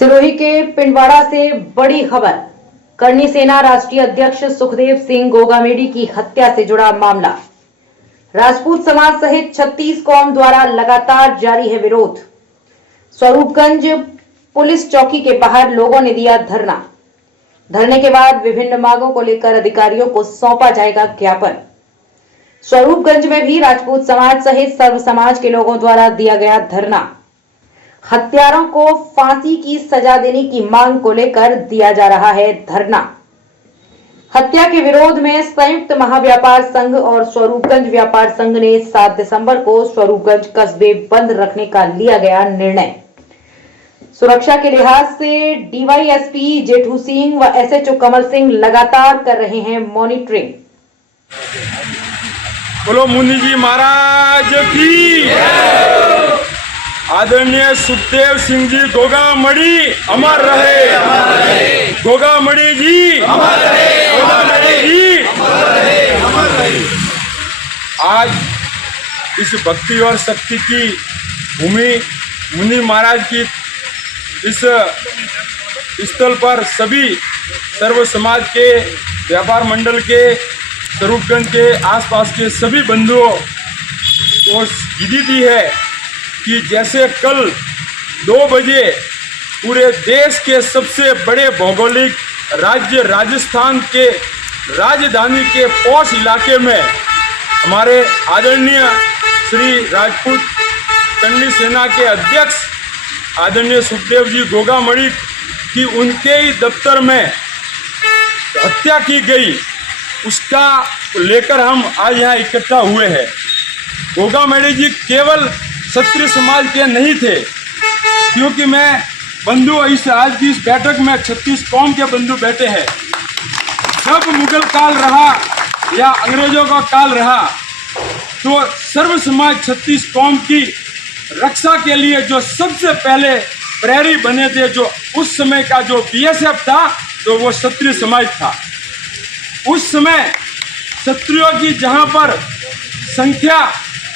सिरोही के पिंडवाड़ा से बड़ी खबर। करनी सेना राष्ट्रीय अध्यक्ष सुखदेव सिंह गोगामेडी की हत्या से जुड़ा मामला। राजपूत समाज सहित 36 कौम द्वारा लगातार जारी है विरोध। स्वरूपगंज पुलिस चौकी के बाहर लोगों ने दिया धरना। धरने के बाद विभिन्न मांगों को लेकर अधिकारियों को सौंपा जाएगा ज्ञापन। स्वरूपगंज में भी राजपूत समाज सहित सर्व समाज के लोगों द्वारा दिया गया धरना। हत्यारों को फांसी की सजा देने की मांग को लेकर दिया जा रहा है धरना। हत्या के विरोध में संयुक्त महाव्यापार संघ और स्वरूपगंज व्यापार संघ ने 7 दिसंबर को स्वरूपगंज कस्बे बंद रखने का लिया गया निर्णय। सुरक्षा के लिहाज से डीवाईएसपी जेठू सिंह व एसएचओ कमल सिंह लगातार कर रहे हैं मॉनिटरिंग। बोलो मुनि जी महाराज की। आदरणीय सुखदेव सिंह जी गोगामड़ी अमर रहे, गोगामड़ी जी अमर रहे, गोगामड़ी जी अमर रहे। आज इस भक्ति और शक्ति की भूमि मुनि महाराज की इस स्थल पर सभी सर्व समाज के व्यापार मंडल के स्वरूपगंज के आसपास के सभी बंधुओं को विधि दी है कि जैसे कल 2 बजे पूरे देश के सबसे बड़े भौगोलिक राज्य राजस्थान के राजधानी के पौष इलाके में हमारे आदरणीय श्री राजपूत करनी सेना के अध्यक्ष आदरणीय सुखदेव जी गोगामड़ी की उनके ही दफ्तर में हत्या की गई, उसका लेकर हम आज यहाँ इकट्ठा हुए हैं। गोगामड़ी जी केवल क्षत्रिय समाज के नहीं थे, क्योंकि मैं बंधु इस आज की इस बैठक में 36 कौम के बंधु बैठे हैं। जब मुगल काल रहा या अंग्रेजों का काल रहा तो सर्व समाज 36 कौम की रक्षा के लिए जो सबसे पहले प्रहरी बने थे, जो उस समय का जो बीएसएफ था, तो वो क्षत्रिय समाज था। उस समय क्षत्रियों की जहाँ पर संख्या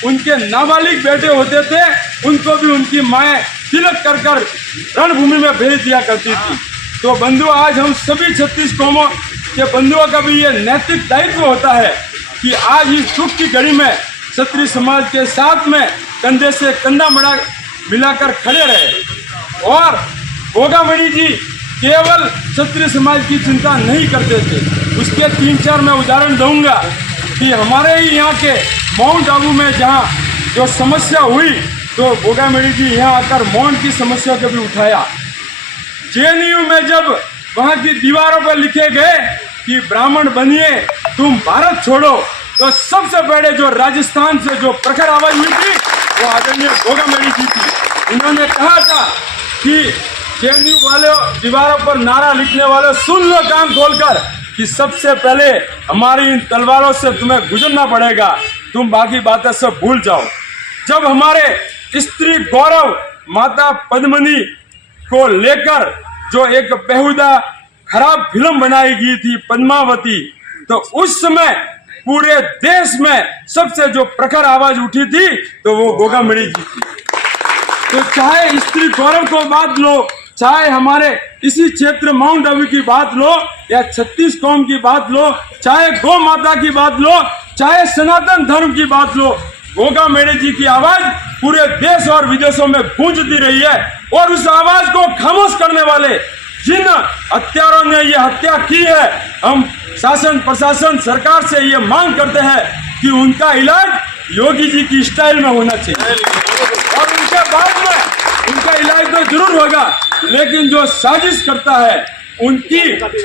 उनके नाबालिग बेटे होते थे, उनको भी उनकी माएँ तिलक कर कर रणभूमि में भेज दिया करती थी। तो बंधु, आज हम सभी 36 कौमों के बंधुओं का भी ये नैतिक दायित्व होता है कि आज इस दुख की घड़ी में क्षत्रिय समाज के साथ में कंधे से कंधा मिलाकर खड़े रहे। और गोगामड़ी जी केवल क्षत्रिय समाज की चिंता नहीं करते थे। उसके 3-4 मैं उदाहरण दूंगा कि हमारे ही यहाँ के माउंट आबू में जहाँ जो समस्या हुई, तो गोगामड़ी जी यहाँ आकर मौन की समस्या को भी उठाया। जेएनयू में जब वहाँ की दीवारों पर लिखे गए कि ब्राह्मण बनिए तुम भारत छोड़ो, तो सबसे पहले जो राजस्थान से जो प्रखर आवाज हुई थी वो आदरणीय गोगामड़ी जी थी। उन्होंने कहा था कि जेएनयू वाले दीवारों पर नारा लिखने वाले सुन लो कान खोलकर कि सबसे पहले हमारी इन तलवारों से तुम्हें गुजरना पड़ेगा, तुम बाकी बातें सब भूल जाओ। जब हमारे स्त्री गौरव माता पद्मिनी को लेकर जो एक बेहुदा खराब फिल्म बनाई गई थी पद्मावती, तो उस समय पूरे देश में सबसे जो प्रखर आवाज उठी थी तो वो गोगामड़ी जी थी। तो चाहे स्त्री गौरव को बात लो, चाहे हमारे इसी क्षेत्र माउंट आबू की बात लो, या 36 कौम की बात लो, चाहे गौ माता की बात लो, चाहे सनातन धर्म की बात लो, गोगामड़ी जी की आवाज पूरे देश और विदेशों में गूंजती रही है। और उस आवाज को खामोश करने वाले जिन हत्यारों ने ये हत्या की है, हम शासन प्रशासन सरकार से ये मांग करते हैं कि उनका इलाज योगी जी की स्टाइल में होना चाहिए। और उनके बाद में उनका इलाज तो जरूर होगा, लेकिन जो साजिश करता है उनकी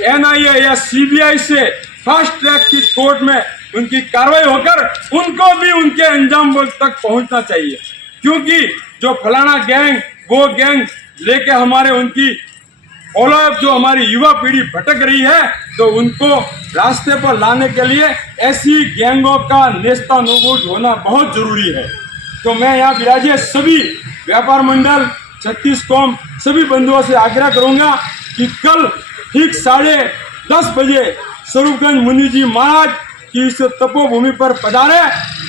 एनआईए या सीबीआई से फास्ट ट्रैक की कोर्ट में उनकी कार्रवाई होकर उनको भी उनके अंजाम तक पहुंचना चाहिए। क्योंकि जो फलाना गैंग वो गैंग लेके हमारे उनकी औलाद जो हमारी युवा पीढ़ी भटक रही है, तो उनको रास्ते पर लाने के लिए ऐसी गैंगों का नेस्ता नबूद होना बहुत जरूरी है। तो मैं यहाँ विराजित सभी व्यापार मंडल 36 कौम सभी बंधुओं से आग्रह करूंगा कि कल ठीक 10:30 बजे स्वरूपगंज मुनि जी महाराज की इस तपोभूमि पर पधारे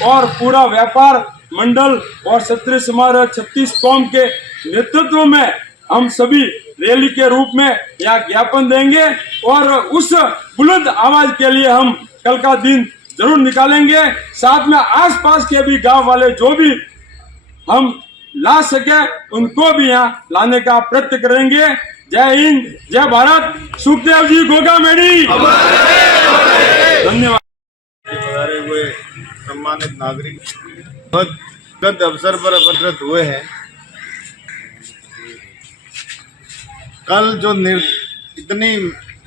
और पूरा व्यापार मंडल और क्षत्रिय समाज 36 कौम के नेतृत्व में हम सभी रैली के रूप में यहाँ ज्ञापन देंगे और उस बुलंद आवाज के लिए हम कल का दिन जरूर निकालेंगे। साथ में आसपास के भी गांव वाले जो भी हम ला सके उनको भी यहाँ लाने का प्रयत्न करेंगे। जय हिंद, जय भारत। सुखदेव जी गोगामेडी, धन्यवाद। पधारे हुए सम्मानित नागरिक बहुत गद अवसर पर एकत्रित हुए हैं। कल जो इतनी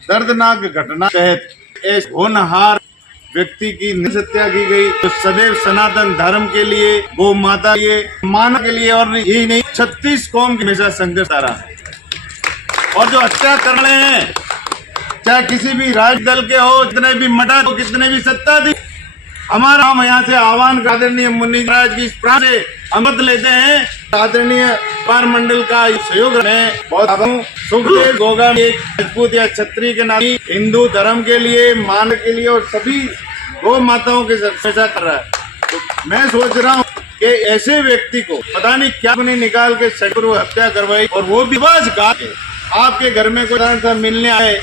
दर्दनाक घटना तहत एक होनहार व्यक्ति की हत्या की गई, तो सदैव सनातन धर्म के लिए, गौ माता के लिए, मानव के लिए और यही नहीं 36 कौम के हमेशा संघर्ष रहा। और जो हत्या कर रहे हैं, चाहे किसी भी राज दल के हो, कितने भी मठा हो, कितने भी सत्ता थी, हमारा हम यहाँ से आह्वान आदरणीय मुनि महाराज की प्राण से अमृत लेते हैं। आदरणीय व्यापार मंडल का सहयोग में बहुत सुखदेव गोगा एक राजपूत या क्षत्रिय के नाते हिंदू धर्म के लिए, मानव के लिए और सभी गौ माताओं के साथ कर रहा है। तो मैं सोच रहा हूँ कि ऐसे व्यक्ति को पता नहीं क्या नहीं निकाल के सैकड़ों हत्या करवाई, और वो भी बस गा के आपके घर में कोई मिलने आए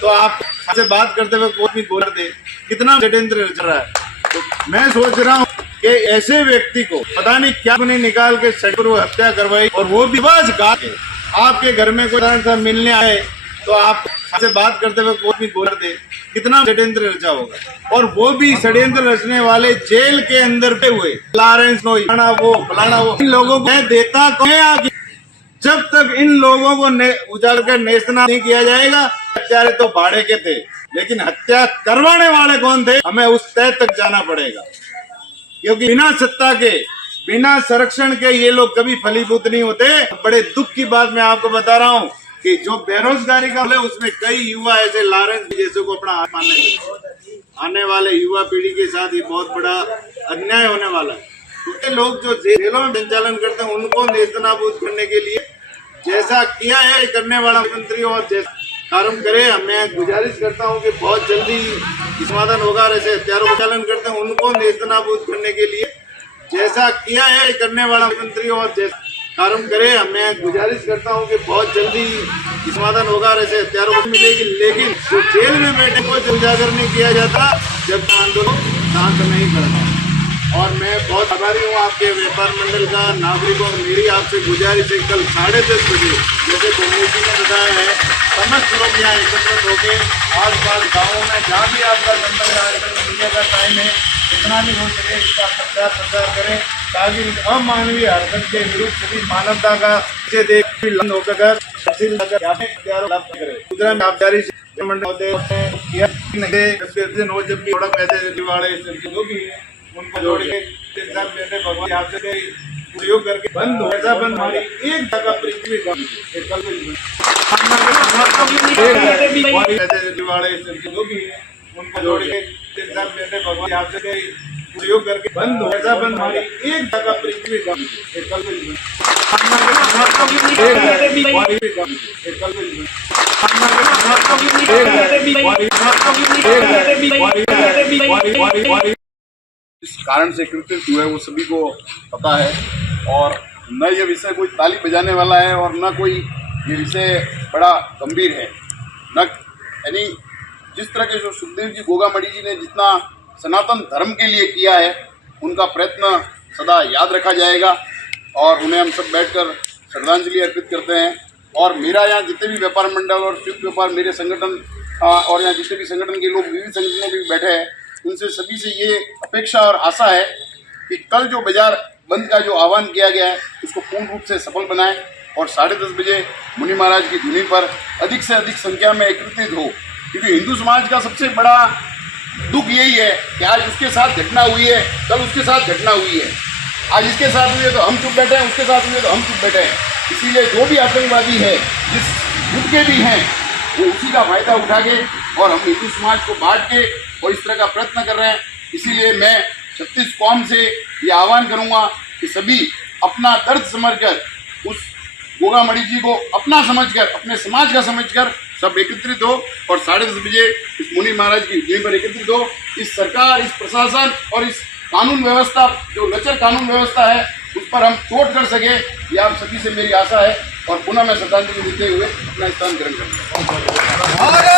तो आप से बात करते हुए कोई भी बोल दे, कितना षड्यंत्र चल रहा है। तो मैं सोच रहा हूँ कि ऐसे व्यक्ति को पता नहीं क्या नहीं निकाल के सैकड़ों हत्या करवाई, और वो भी बस गा के आपके घर में कोई मिलने आए तो आप से बात करते हुए कोई भी बोल दे, कितना षड्यंत्र रचा होगा। और वो भी षड्यंत्र रचने वाले जेल के अंदर पे हुए लॉरेंस नोई, फलाना वो इन लोगों को देता कौन है? जब तक इन लोगों को उजाड़ कर नेस्तना नहीं किया जाएगा, हत्यारे तो भाड़े के थे, लेकिन हत्या करवाने वाले कौन थे, हमें उस तय तक जाना पड़ेगा। क्योंकि बिना सत्ता के, बिना संरक्षण के ये लोग कभी फलीभूत नहीं होते। बड़े दुख की बात मैं आपको बता रहा हूँ कि जो बेरोजगारी का है उसमें कई युवा ऐसे लॉरेंस जैसे को अपना हाथ मानने लगे। आने वाले युवा पीढ़ी के साथ ये बहुत बड़ा अन्याय होने वाला है। क्योंकि लोग जो जेलों में संचालन करते हैं उनको नेस्तनाबूद करने के लिए जैसा किया है करने वाला मंत्री और जैसा कार्य करे। मैं गुजारिश करता हूं कि बहुत जल्दी समाधान होगा। ऐसे हत्यारों का पालन करते हैं उनको नेस्तनाबूद करने के लिए जैसा किया है करने वाला मंत्री और जैसा कार्य करे। मैं गुजारिश करता हूं कि बहुत जल्दी समाधान होगा। ऐसे हत्यारों को मिलेगी, लेकिन जो जेल में बैठे को उजागर नहीं किया जाता जब आंदोलन शांत नहीं करना। और मैं बहुत आभारी हूँ आपके व्यापार मंडल का, नागरिकों। मेरी आपसे गुजारिश है कल 10:30 बजे जैसे कमेटी ने बताया है, समस्त लोग यहाँ एकत्रित होकर आस पास गाँवों में जहाँ भी आपका संपर्क का टाइम है जितना भी हो सके इसका प्रचार करें, ताकि अमानवीय हरकत के विरुद्ध सभी मानवता का इसे देख होकर दूसरा में आपदारी जबकि थोड़ा पैसे दिवाड़े जो भी है उनको जोड़ के भगवान आपसे प्रयोग करके बंद हो ऐसा बंद हमारी एक जगह पृथ्वी दिवाड़े जो भी है उनको जोड़ के भगवान आपसे प्रयोग करके बंद हो ऐसा बंद हमारी एक जगह पृथ्वी इस कारण से कृतित हुए वो सभी को पता है। और न ये विषय कोई ताली बजाने वाला है और न कोई ये विषय बड़ा गंभीर है। न यानी जिस तरह के जो सुखदेव जी गोगामड़ी जी ने जितना सनातन धर्म के लिए किया है उनका प्रयत्न सदा याद रखा जाएगा और उन्हें हम सब बैठकर श्रद्धांजलि अर्पित करते हैं। और मेरा यहाँ जितने भी व्यापार मंडल और संयुक्त व्यापार मेरे संगठन और यहाँ जितने भी संगठन के लोग विभिन्न संगठनों में भी बैठे हैं उनसे सभी से ये अपेक्षा और आशा है कि कल जो बाजार बंद का जो आह्वान किया गया है उसको पूर्ण रूप से सफल बनाएं और 10:30 बजे मुनि महाराज की धुनी पर अधिक से अधिक संख्या में एकत्रित हो। क्योंकि हिंदू समाज का सबसे बड़ा दुख यही है कि आज उसके साथ घटना हुई है, कल उसके साथ घटना हुई है, आज इसके साथ हुई है तो हम चुप बैठे हैं, उसके साथ हुई है तो हम चुप बैठे हैं। इसीलिए जो भी आतंकवादी है, जिस युद्ध के भी हैं, वो उसी का फायदा उठा के और हम हिंदू समाज को बांट के और इस तरह का प्रयत्न कर रहे हैं। इसीलिए मैं 36 कौम से ये आह्वान करूंगा कि सभी अपना दर्द समझकर उस गोगामड़ी जी को अपना समझकर, अपने समाज का समझकर सब एकत्रित हो और 10:30 बजे इस मुनि महाराज की जय पर एकत्रित हो। इस सरकार, इस प्रशासन और इस कानून व्यवस्था जो लचर कानून व्यवस्था है उस पर हम चोट कर सके, ये आप सभी से मेरी आशा है। और पुनः मैं श्रद्धांजलि देते हुए अपना स्थान ग्रहण करूंगा।